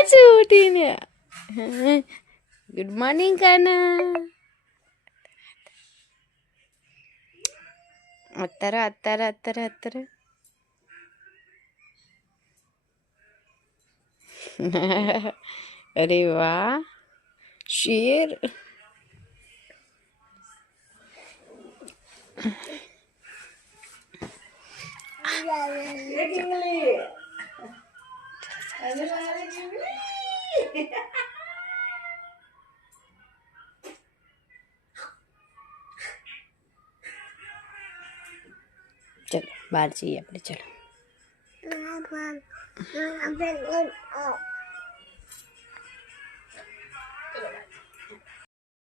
ઉઠીને good morning કાના અત્યારે અરે વાહ શેર चलो बाहर जाइए अपने चलो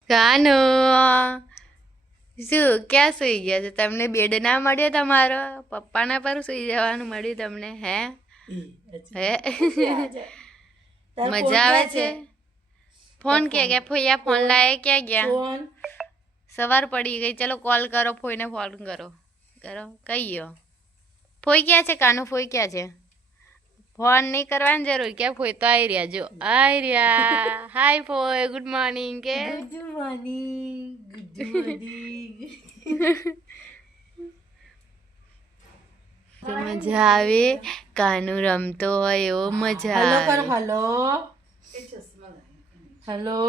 કાનો શું ક્યાં સુઈ ગયા છો તમને બેડ ના મળ્યો તમારો પપ્પાના પર સુઈ જવાનું મળ્યું તમને હે હે મજા આવે છે ફોન ક્યાં ગયા ફોઈયા ફોન લાવે ક્યાં ગયા સવાર પડી ગઈ ચલો કોલ કરો ફોઈને ફોન કરો કરો કઈ ગયો ફોઈ ક્યાં છે કાનો ફોઈ ક્યાં છે ફોન નહીં કરવાની જરૂર ક્યાં ફોઈ તો આવી રહ્યા જો આવી રહ્યા હાય ફોઈ ગુડ મોર્નિંગ કે ગુડ મોર્નિંગ મજા આવે કાનું રમતો હોય એવો મજા આવે હલો હલો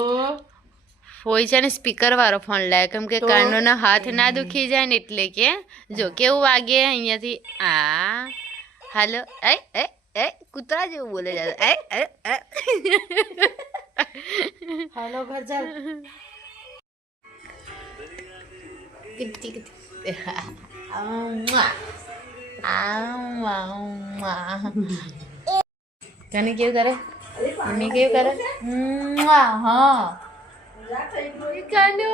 ફોઈ છે ને સ્પીકર વાળો ફોન લાવે કેમ કે કાનોના હાથ ના દુખી જાય ને એટલે કે જો કેવું વાગે અહીંયાથી આ હાલો એ એ એ કૂતરા જેવું બોલે જાય એ એ એ હાલો ઘર ચાલ કિટી કિટી કાને કેવું કરે મમ્મી કેવું કરે હા કાનો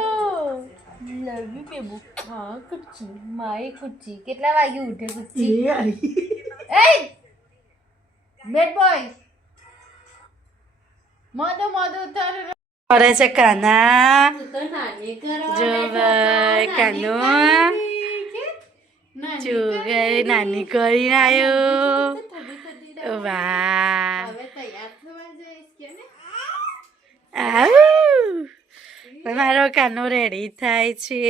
લવ યુ બેબુ હા કુચ્ચી માય કુચ્ચી કેટલા વાગે ઉઠે કુચ્ચી એ બેડ બોય મોદો ઉતાર કરે છે કાના તો નાની કરો જો ભાઈ કાનો જો ગઈ નાની કરીને આવ્યો વાહ હવે તૈયાર થવા જઈશ કે ને આવ મારો કાનો રેડી થાય છે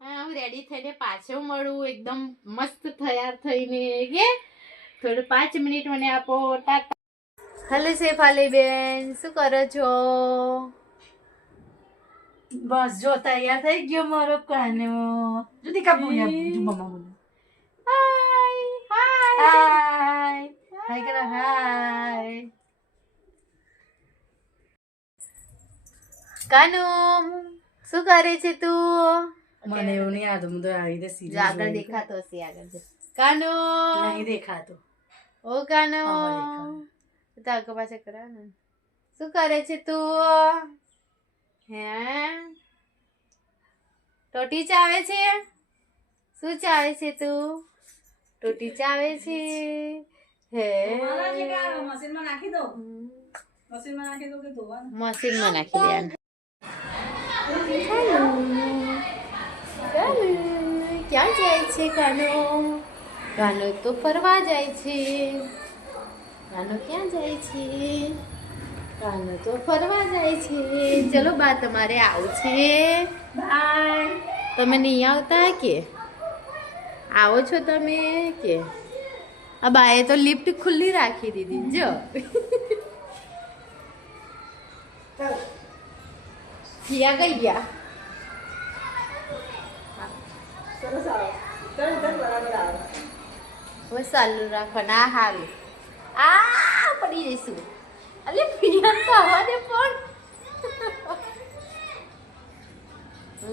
હું રેડી થઈને પાછો મળું એકદમ મસ્ત તૈયાર થઈને કે થોડું 5 મિનિટ મને આપો ટાટા હેલો શેફાલી બેન શું કરો છો બસ જો તૈયાર થઈ ગયો મારો કાનો જુદી કાપું યાર જો મમ્મા બોલે હાય હાય કરો હાય કાનુ શું કરે છે તું મને એવું નહીં આવતું હું તો આવી રીતે જો આગળ દેખાતો હશે આગળ જો કાનુ નહીં દેખાતો ઓ કાનુ તો આગળ પાછળ કરા ને શું કરે છે તું હે ટોટી ચાવે છે શું ચાવે છે તું ટોટી ચાવે છે હે મશીનમાં નાખી દેવાનું ક્યાં જાય છે કાનો કાનો તો ફરવા જાય છે કાનો ક્યાં જાય છે કાનો તો ફરવા જાય છે ચલો બા તમારે આવું છે બાય તમે નહીં આવતા કે આવો છો તમે કે આ બાએ તો લિફ્ટ ખુલ્લી રાખી દીધી જો કિયા ગઈ ગયા હવે ચાલુ રાખો ના હારું આ પડી જઈશું અલે પિયા તો હવા દે પણ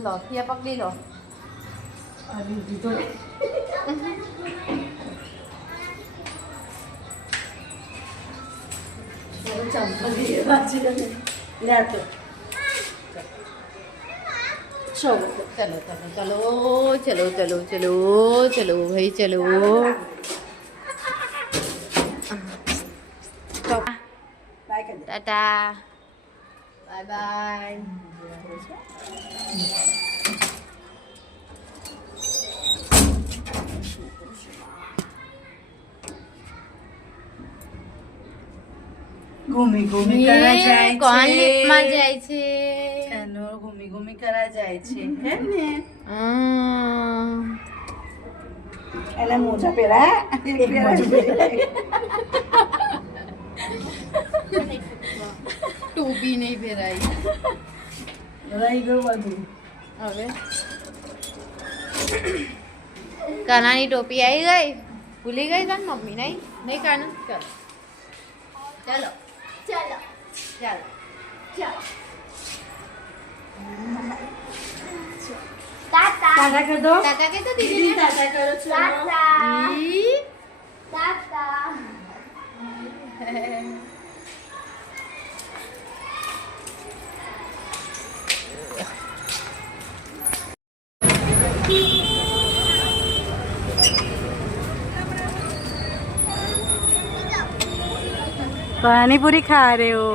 લો પિયા પકડી લો चलो भाई चलो टाटा बाय बाय ઘૂમી ઘૂમી કરા જાય છે. કોણ લિફ્ટમાં જાય છે? કાનો ઘૂમી ઘૂમી કરા જાય છે હે ને. એને મોજા પહેરા એક મોજું ટોપી નહીં પહેરાઈ. રહી ગયું બધું. હવે કાનાની ટોપી આવી ગઈ. ભૂલી ગઈ તાર મમ્મી નહીં નહીં કાના. ચાલો ચાલો ચાલો ચાલો ટાટા કર દો. તાતા કે તો દીદી ટાટા કરો છો. ઈ पानी पूरी खा रहे हो.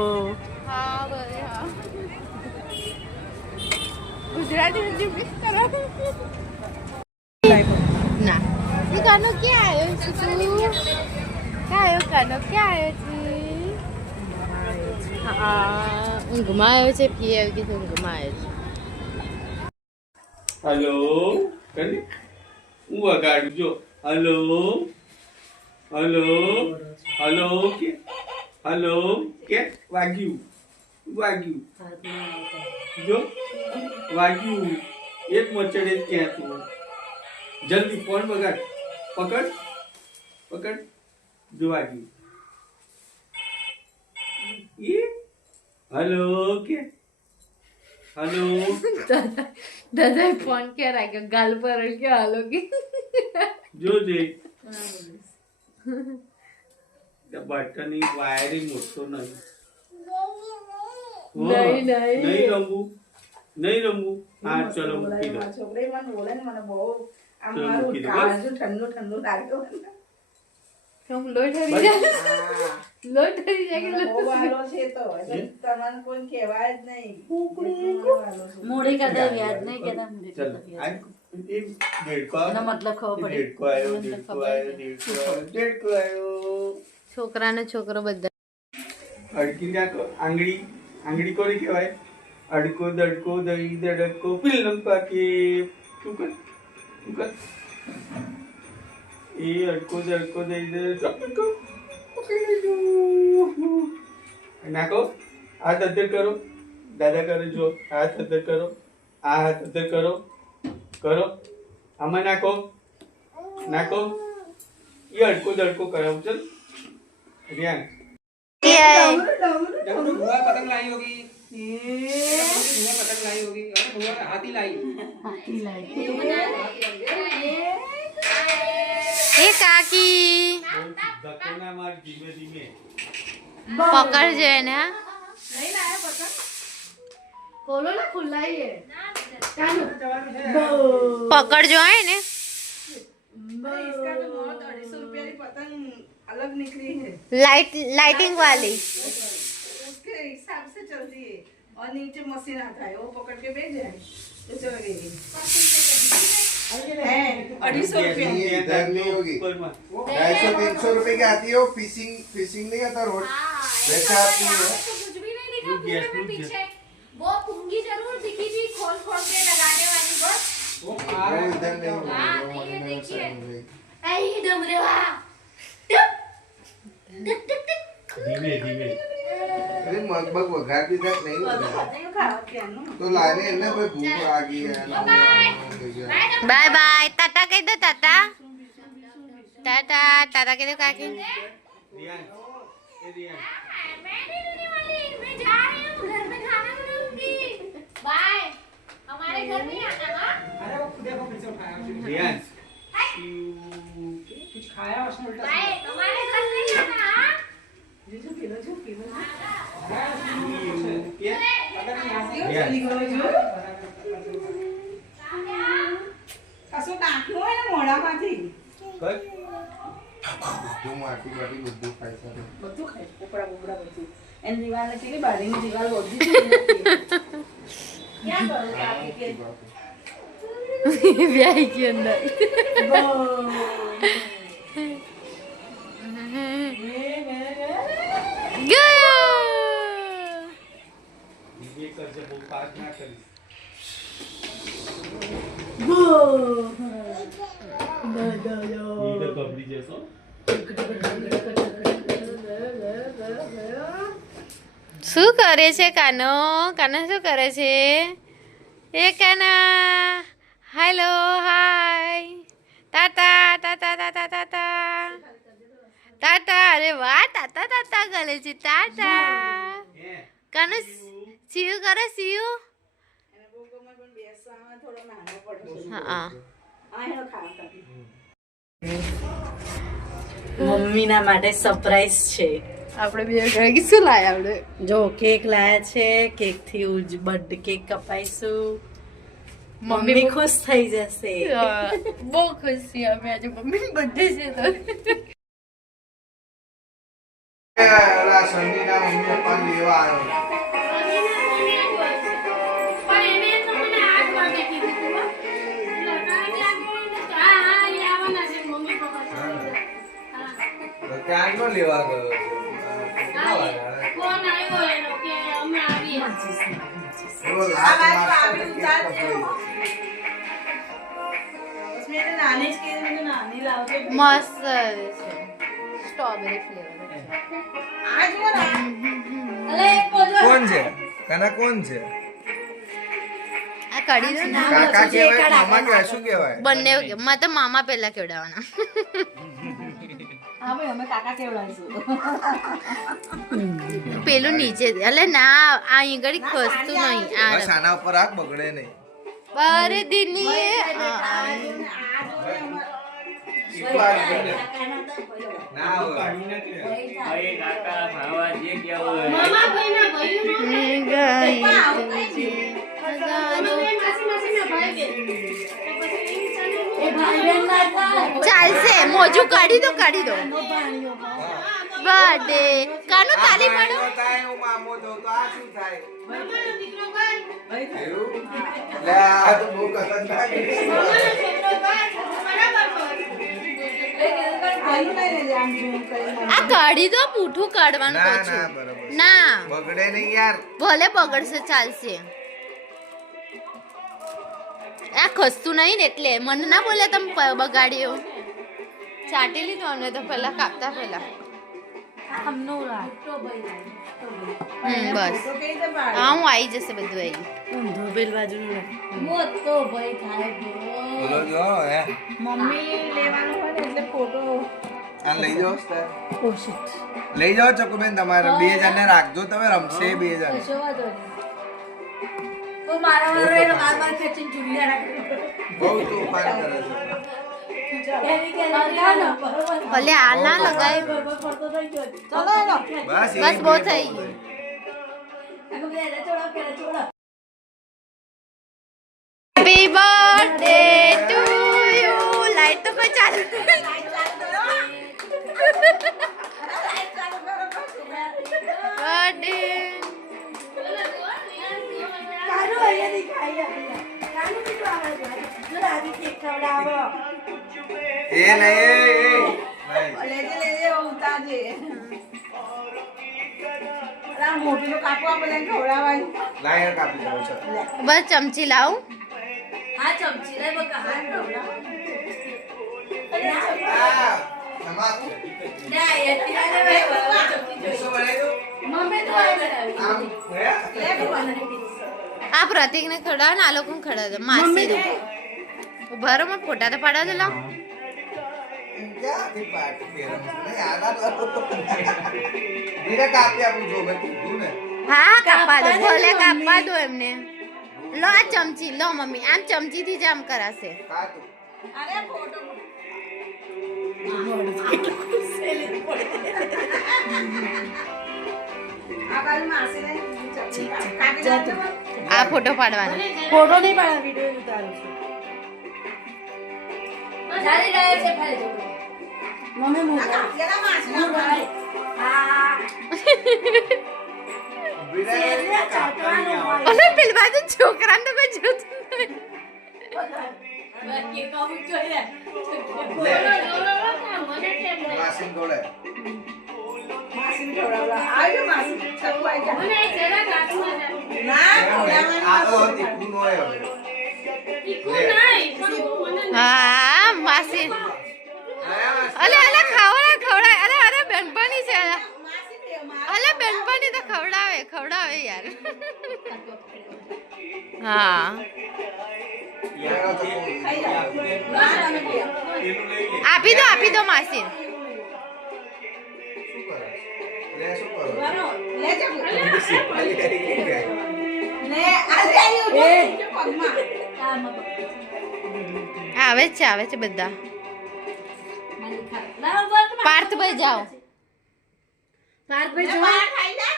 હા બોલે હા. ગુજરાતી હિન્દી મિક્સ કરો. ના ये कानो क्या आयो છે તું? क्या आयो कानो क्या आयो છે? હા ઊંઘમાં આવ્યો છે. પી આવી કે ઊંઘમાં આવ્યો છે. હલો કરી હું વગાડું જો હલો હલો હલો કે હલો કે વાગ્યું વાગ્યું જો વાગ્યું એક મચડે ક્યાં તું જલ્દી ફોન વગાડ પકડ પકડ જો વાગ્યું એ હલો કે હલો દાદાએ ફોન ક્યાં રાખ્યો? ગાલ પર કે હાલો કે જોજે બટનની વાયરિંગ મોટો નહીં નહીં, નહીં. નહીં રમવું નહીં રમવું હા ચલો મૂકી દો છોકરી મને બોલે ને મને બહુ આમ ચલો, મારું મૂકી દો. કાળજુ ઠંડુ ઠંડુ લાગ્યું. કેમ લોહી ઠરી જાય? લોહી ઠરી જાય કે મને બહુ લોહી? વાલો છે તો એટલે તમને કોઈ કહેવાય જ નહીં. મોડી કરતા યાદ નહીં કેતા મોડી ચલો કરતા આ યાદ. એ દેડકો એનો આવ્યો મતલબ ખબર પડે. દેડકો આવ્યો દેડકો આવ્યો દેડકો આવ્યો દેડકો આવ્યો છોકરાનો છોકરો બધા અડકી નાખો આંગળી આંગળી કોને કહેવાય અડકો દડકો દઈ દડકો પિલ્લમ પાકે શું કર શું કર એ અડકો દડકો દઈ દડકો નાખો હાથ અધર કરો દાદા કરો જો હાથ અધર કરો આ હાથ અધર કરો કરો આમાં નાખો નાખો એ અડકો દડકો કરાવું ચલ રિયાન जब तो धुआं पतंग लाई होगी धुआं पतंग लाई होगी अरे धुआं हाथी लाई એ કાકી ધક્કો ના માર ધીમે ધીમે પકડજો એને હા. ખોલો ને ખુલ્લાઈ હે. પકડજો હે ને. इसका तो बहुत 250 रुपया की पतंग अलग निकली है. लाइटिंग वाली. उसके हिसाब से चलती है और नीचे मशीन आता है वो पकड़ के भेज जाए तो चल गई. 250 रुपया. इधर नहीं होगी 250-300 रुपए की आती है वो फिशिंग फिशिंग नहीं आता रोड वैसा आती है कुछ भी नहीं दिखा रुक गया, पूरे में रुक गया। पीछे वो पुंगी जरूर दिखी थी खोल खोल के लगाने वाली बस वो वो आ रहा है इधर नहीं होगी हाँ, वो नहीं, मैंने देखिए। साइड में ऐ डमरे वाह ધીમે ધીમે अरे मगमग वघार भी तक नहीं होता खावा क्या नो. तो लाने है ना भाई भूख आ गई है બાય બાય. ટાટા કહી દો ટાટા. ટાટા ટાટા કહી દો કાકી. રિયાન એ રિયાન मैं नहीं रहने वाली मैं जा रही हूँ घर में खाना बनाऊंगी बाय हमारे घर नहीं आना हाँ अरे वो देखो फिर से उठाया उसने। રિયાન कुछ खाया उसने उल्टा बाय हमारे घर नहीं आना हाँ કે पता नहीं यहाँ से રિયાન ચલી ગયો જો. કશું નાખ્યું હોય ને મોઢામાંથી કર બધું માટી બાટી બધું ખાઈ શકે બધું ખાય ઉપડા ઉપડા બધું એની દિવાલ કેટલી બારીની દિવાલ ઓછી છે ક્યાં કરું કાપી કે વ્યાઈ की अंदर. ગયો. વાત ના કરીશ. ઈ તો કબડી જશો. શું કરે છે કાનો? કાનો શું કરે છે? એ કાના, હેલો, હાય, તાતા તાતા તાતા તાતા તાતા. અરે વાહ, તાતા તાતા કરે છે. તાતા કાનો સીયુ કરે, સીયુ. એને બહુ ગમે પણ બેસવામાં થોડો નાનો પડે છે. હા આ એનો ખાવા ખાતી. મમ્મીના માટે સરપ્રાઈઝ છે. આપણે બે ગઈ શું લાયા આપણે? જો કેક લાયા છે, કેક થી બર્થડે કેક કપાઈશું. મમ્મી ખુશ થઈ જશે. બહુ ખુશ છીએ અમે. આજે મમ્મીની બર્થડે છે તો ઓલા સંડીના મમ્મી પપ્પાને લેવા આવ્યો. પણ એને તો મને 8 વાગે કીધું હતું હો. લગાડી આપ્યો ને તો હા એ આવવાના છે મમ્મી પપ્પા સાથે. હા તો ક્યાં નો લેવા ગયો છે? ફોન આવ્યો એનો કે અમે આવીએ. એવો આ લાખ બાજુ માસ્ટર આવી કેક ઉતારજો. કપાઈ બસ મેં એને નાની જ કીધું, મેં કીધું નાની લાવજો. મસ્ત છે. Strawberry flavour. આ જુઓ ને આ. અલે એક બોજો કોણ છે? કના કોણ છે? આ કઢી દો ને. કાકા કહેવાય કે મામા કહેવાય? શું કહેવાય? બંને માં તો મામા પહેલા કેવડાવવાના. હા ભાઈ, અમે કાકા કેવડાવીશું. પેલું નીચે અલે ના, આ અહીં ઘડી ખસતું નહીં. બસ આ આના ઉપર રાખ, બગડે નહીં. બારે દિલ્હી આ જુઓ ને અમારે. ઈકો આ લઈ લે. ના હોય. પાડી નાખે. મામા ભાઈના ભાઈનું નામ લે. માસી માસીના ભાઈ બે. તો પછી એ ચાલે. ચાલશે. મોજું કાઢી દો, કાઢી દો. બર્થડે કાનું તાલી પાડો. મામો થાય, હું મામો થઉં તો આ શું થાય? મામાનો દીકરો ગયો. એવું? લે, આ તો બહુ ખતરનાક છે. મામાનો છોકરો ગયો. બરાબર આનું લઈ લેજે આમ zoom કરીને. આ કાઢી દો, પૂઠું કાઢવાનું ના કહું ના, છું. બરાબર. ના બગડે નહીં યાર. ભલે બગડશે, ચાલશે. આ ખસતું નહીં ને એટલે મને ના બોલે તમે બગાડ્યો. ચાટી લીધો અમને તો પેલા કાપતા પેલા. બસ તો કઈ રીતે પાડે? હા, હું આવી જશે બધું આવી. ઊંધો પેલ બાજુનું રાખ. મોટો ભાઈ થાય બોલો જો હે. મમ્મી લેવાનું હોય ને એટલે ફોટો આ લઈ જાઓ સ્ટાર. Oh shit. લઈ જાઓ ચકુબેન, તમારે 2000 ને રાખજો, તમે રમશે 2000. કશો વાંધો નહીં. તો મારા વાળો એને માર ખેંચીને ચૂડિયા રાખી. બહુ તોફાન કરે છે. ભલે આ ના લગાય. ચલો એનો બસ બસ બહુ થઈ ગયું. Happy birthday to you. Light તો કોઈ ચાલુ બર્થડે. એ નહીં. લેજે લેજે ઉતારજે. અરે આ મોટું તો કાપવા પડે ને ખવડાવવાનું. લાયર કાપી દો છો. બસ ચમચી લાવું. હા ચમચી લે બકા. આ તમાકુ. ના એથી આને ભાઈ ચમચી શું બનાવ્યું? મમ્મી તો આ બનાવી. આમ હે? લે ભગવાન. આ પ્રતિકને ખવડાવો ને આ લોકોને ખવડાવો. માસી ભરો માં ફોટા તો પાડવા દો. લાવ. ક્યાંથી પાર્ટી ફેરમ છે? નહીં, આના તો ધીરે કાપી આપું જો ભાઈ કીધું ને. હા, કાપા દો. ભલે કાપા દો એમને. લો આ ચમચી લો મમ્મી. આમ ચમચીથી જ આમ કરાશે. કાતું. અરે ફોટો આ બાજુ માસીને કાપી નાખજો. આ ફોટો પાડવાનો. ફોટો નહીં પાડે, વિડિયો ઉતારું છું. ચાલી રહ્યા છે ફરે જો. મમ્મી આ મોટા. કાપીના માસીના ભાઈ. વિરાય કાપવાની આવે. ઓલે પેલી બાજુ છોકરાને તો કોઈ જોતું નહીં. કે કામ જોઈએ. લે, મને કેમ માસીન જોડે. માસી માસીને ખવડાવવા. આવજો માસી. ચકુ આવી જા. મને જરાક હાથમાં જાય. ના, ખવડાવવાની આ તો જરૂર તીખું ન હોય હવે. તીખું નહીં, પણ તું મને હા માસી અલે અલે ખવડાવે અરે અરે બેનપણી છે અલે માસી દે, મારે અલે બેનપણી તો ખવડાવે યાર હા ખાઈ જા. ના, તમે લે. આપી દો માસી શું કરે? લે, શું કરો? બરો, લે ચકુ. ખાલી કરી કે જાય. ને આ લે આવ્યું જો, પગમાં. આવે છે બધા પાર્થભાઈ જાઓ પાર્થભાઈ ને જો બહાર ખાઈ જા.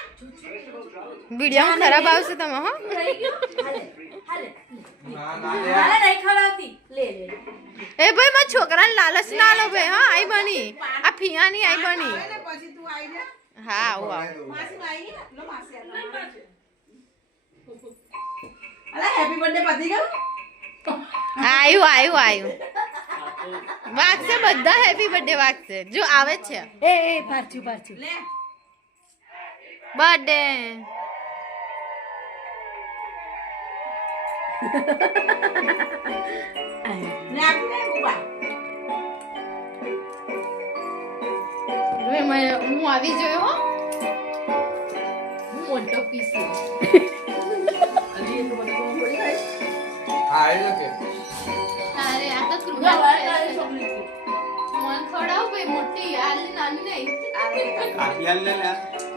વિડીયો ખરાબ આવશે તમે હો ના, ના, લે. એ ભાઈ મારા છોકરાને લાલચ ના લો ભાઈ હા આઈ બની આ ફિયાની આઈ બની આવે ને પછી તું આવી જા. હા આવું માસી આવી ને? લો માસી આ. અલા હેપી બર્થડે પતી ગયું? આવ્યું વાગશે બધા હેપી બર્થડે વાગશે જો આવે જ છે એ પારછું લે. બર્થડે ને આપને ઉભા. હું આવી જોયો હો મોટો પીસ હા, એ તો કે. અરે આ તો કૃપા મન ખવડાવ ભાઈ મોટી આલી નાની નહીં કાપી આલ લે લે.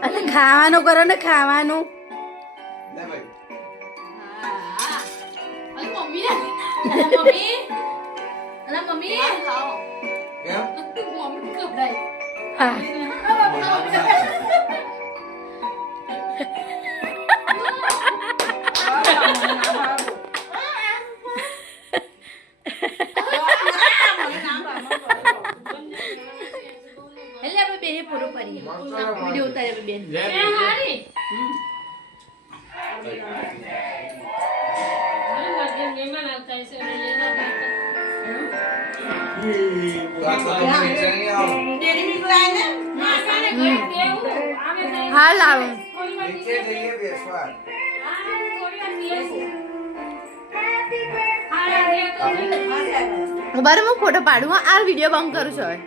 અને ખાવાનું કરો ને ખાવાનું લે ભાઈ. હા અરે મમ્મી ખાઓ કેમ? મમ્મી ખવડાય હા એટલે આપણે બેને પૂરું કરીએ વિડીયો ઉતારે આપણે બેન લે. એ હારી. અરે મારા મહેમાન આવતા હશે, એને લેવા ગયા. આ તો તમે વિચાર નહીં આવો. ડેરી મિલ્ક લાય ને. માસાને ઘરે દેવું. આવે તો હા લાવો થોડી વાર નીચે જઈએ બેસવા. હા, થોડી વાર દેવું. હા, રે તો માસી આવી. બરાબર હું ફોટો પાડું આ વિડીયો બંધ કરું છું હવે